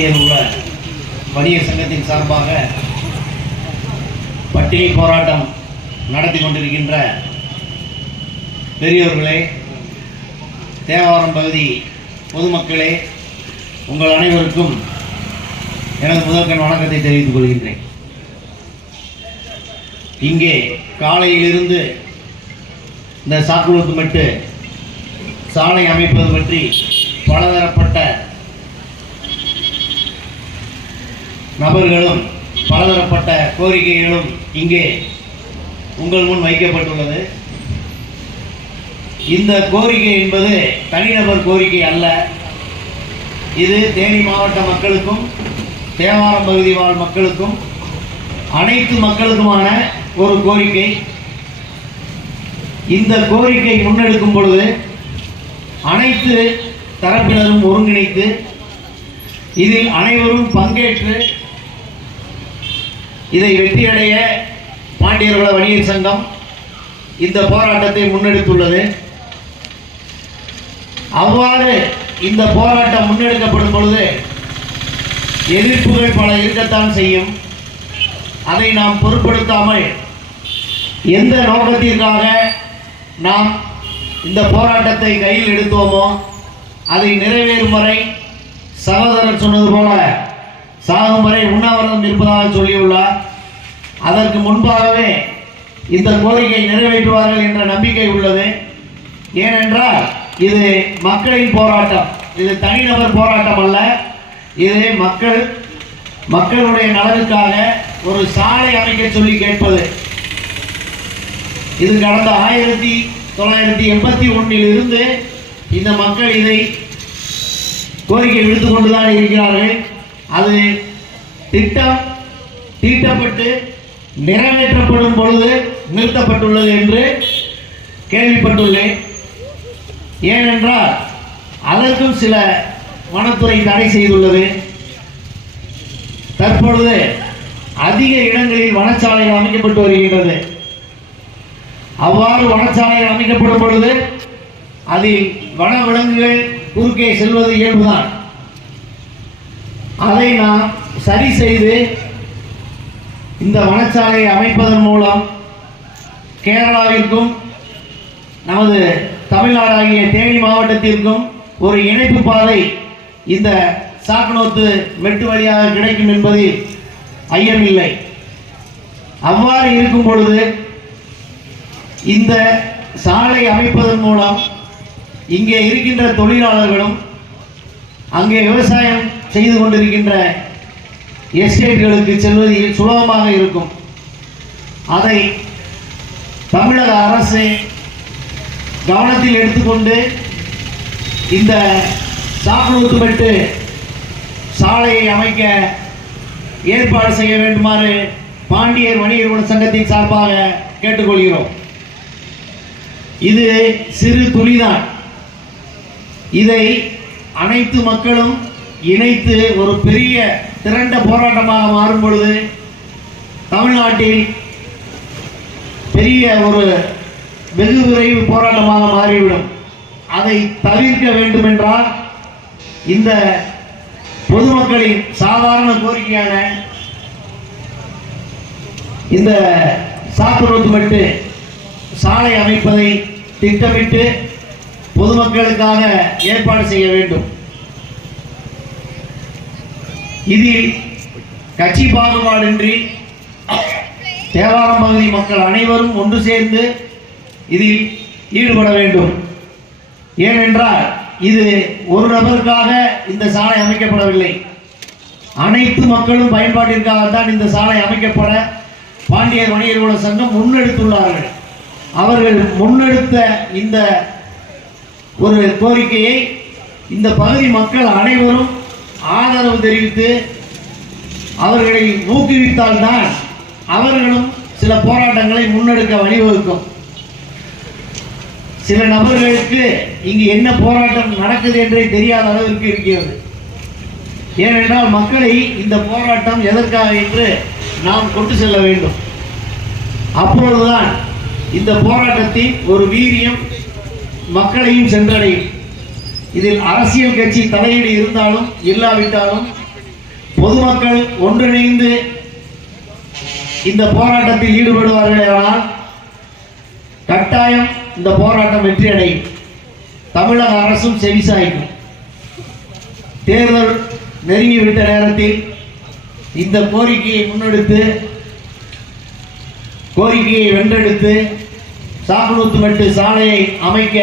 பாண்டியர் உள்ள வணிக சங்கத்தின் சார்பாக பட்டினி போராட்டம் நடத்தி கொண்டிருக்கின்ற பெரியோர்களே தேவாரம் பகுதி பொதுமக்களே உங்கள் அனைவருக்கும் எனது முதற்கண் வணக்கத்தை தெரிவித்துக் கொள்கின்றேன். இங்கே காலையிலிருந்து இந்த சாக்குழுத்துமட்டு சாலை அமைப்பது பற்றி பலதரப்பட்ட நபர்களும் பலதரப்பட்ட கோரிக்கைகளும் இங்கே உங்கள் முன் வைக்கப்பட்டுள்ளது. இந்த கோரிக்கை என்பது தனிநபர் கோரிக்கை அல்ல. இது தேனி மாவட்ட மக்களுக்கும் தேவாரம் பகுதி வாழ் மக்களுக்கும் அனைத்து மக்களுக்குமான ஒரு கோரிக்கை. இந்த கோரிக்கை முன்னெடுக்கும் பொழுது அனைத்து தரப்பினரும் ஒருங்கிணைத்து இதில் அனைவரும் பங்கேற்று இதை வெற்றியடைய பாண்டியர்குல வணிகர் சங்கம் இந்த போராட்டத்தை முன்னெடுத்துள்ளது. அவ்வாறு இந்த போராட்டம் முன்னெடுக்கப்படும் பொழுது எதிர்ப்புகள் பல இருக்கத்தான் செய்யும். அதை நாம் பொருட்படுத்தாமல் எந்த நோக்கத்திற்காக நாம் இந்த போராட்டத்தை கையில் எடுத்தோமோ அதை நிறைவேறும் வரை சகோதரர் சொன்னது போல சாகும் வரை உண்ணாவிரதம் இருப்பதாக சொல்லியுள்ளார். அதற்கு முன்பாகவே இந்த கோரிக்கையை நிறைவேற்றுவார்கள் என்ற நம்பிக்கை உள்ளது. ஏனென்றால் இது மக்களின் போராட்டம். இது தனிநபர் போராட்டம் அல்ல. இது மக்கள் மக்களுடைய நலனுக்காக ஒரு சாலை அமைக்க சொல்லி கேட்பது. இது கடந்த ஆயிரத்தி தொள்ளாயிரத்தி எண்பத்தி ஒன்றில் இருந்து இந்த மக்கள் இதை கோரிக்கை விடுத்து கொண்டுதான் இருக்கிறார்கள். அது திட்டம் தீட்டப்பட்டு நிறைவேற்றப்படும் பொழுது நிறுத்தப்பட்டுள்ளது என்று கேள்விப்பட்டுள்ளேன். ஏனென்றால் அதற்கும் சில வனத்துறை தடை செய்துள்ளது. தற்பொழுது அதிக இடங்களில் வனச்சாலைகள் அமைக்கப்பட்டு வருகின்றது. அவ்வாறு வனச்சாலைகள் அமைக்கப்படும் பொழுது அதில் வன விலங்குகள் குறுக்கே செல்வது இயல்புதான். அதை நாம் சரி செய்து இந்த வனச்சாலையை அமைப்பதன் மூலம் கேரளாவிற்கும் நமது தமிழ்நாடாகிய தேனி மாவட்டத்திற்கும் ஒரு இணைப்பு பாதை இந்த சாக்கனோத்து மெட்டு வழியாக கிடைக்கும் என்பதில் ஐயமில்லை. அவ்வாறு இருக்கும் பொழுது இந்த சாலை அமைப்பதன் மூலம் இங்கே இருக்கின்ற தொழிலாளர்களும் அங்கே விவசாயம் செய்து கொண்டிருக்கின்ற எஸ்டேட்களுக்கு செல்வது சுலபமாக இருக்கும். அதை தமிழக அரசு கவனத்தில் எடுத்துக்கொண்டு இந்த சாக்குநூத்துப்பட்டு சாலையை அமைக்க ஏற்பாடு செய்ய வேண்டுமாறு பாண்டியர் வணிகர் சங்கத்தின் சார்பாக கேட்டுக்கொள்கிறோம். இது சிறு துளிதான். இதை அனைத்து மக்களும் இணைத்து ஒரு பெரிய திரண்ட போராட்டமாக மாறும் பொழுது தமிழ்நாட்டில் பெரிய ஒரு வெகு விரைவு போராட்டமாக மாறிவிடும். அதை தவிர்க்க வேண்டுமென்றால் இந்த பொதுமக்களின் சாதாரண கோரிக்கையான இந்த சாக்குரோத்து மட்டு சாலை அமைப்பதை திட்டமிட்டு பொதுமக்களுக்காக ஏற்பாடு செய்ய வேண்டும். இதில் கட்சி பாகுபாடின்றி தேவாரம் பகுதி மக்கள் அனைவரும் ஒன்று சேர்ந்து இதில் ஈடுபட வேண்டும். ஏனென்றால் இது ஒரு நபருக்காக இந்த சாலை அமைக்கப்படவில்லை. அனைத்து மக்களும் பயன்பாட்டிற்காக தான் இந்த சாலை அமைக்கப்பட பாண்டியர் வணிகர் குல சங்கம் முன்னெடுத்துள்ளார்கள். அவர்கள் முன்னெடுத்த இந்த ஒரு கோரிக்கையை இந்த பகுதி மக்கள் அனைவரும் ஆதரவு தெரிவித்து அவர்களை ஊக்குவித்தால்தான் அவர்களும் சில போராட்டங்களை முன்னெடுக்க வழிவகுக்கும். சில நபர்களுக்கு இங்கு என்ன போராட்டம் நடக்குது என்றே தெரியாத அளவிற்கு இருக்கிறது. ஏனென்றால் மக்களை இந்த போராட்டம் எதற்காக என்று நாம் கொண்டு செல்ல வேண்டும். அப்பொழுதுதான் இந்த போராட்டத்தின் ஒரு வீரியம் மக்களையும் சென்றடையும். இதில் அரசியல் கட்சி தலையீடு இருந்தாலும் இல்லாவிட்டாலும் பொதுமக்கள் ஒன்றிணைந்து இந்த போராட்டத்தில் ஈடுபடுவார்களானால் கட்டாயம் இந்த போராட்டம் வெற்றி அடையும் தமிழக அரசும் செவிசாய்க்கும். தேர்தல் நெருங்கிவிட்ட நேரத்தில் இந்த கோரிக்கையை முன்னெடுத்து கோரிக்கையை வென்றெடுத்து சாக்குநூத்துமெட்டு சாலையை அமைக்க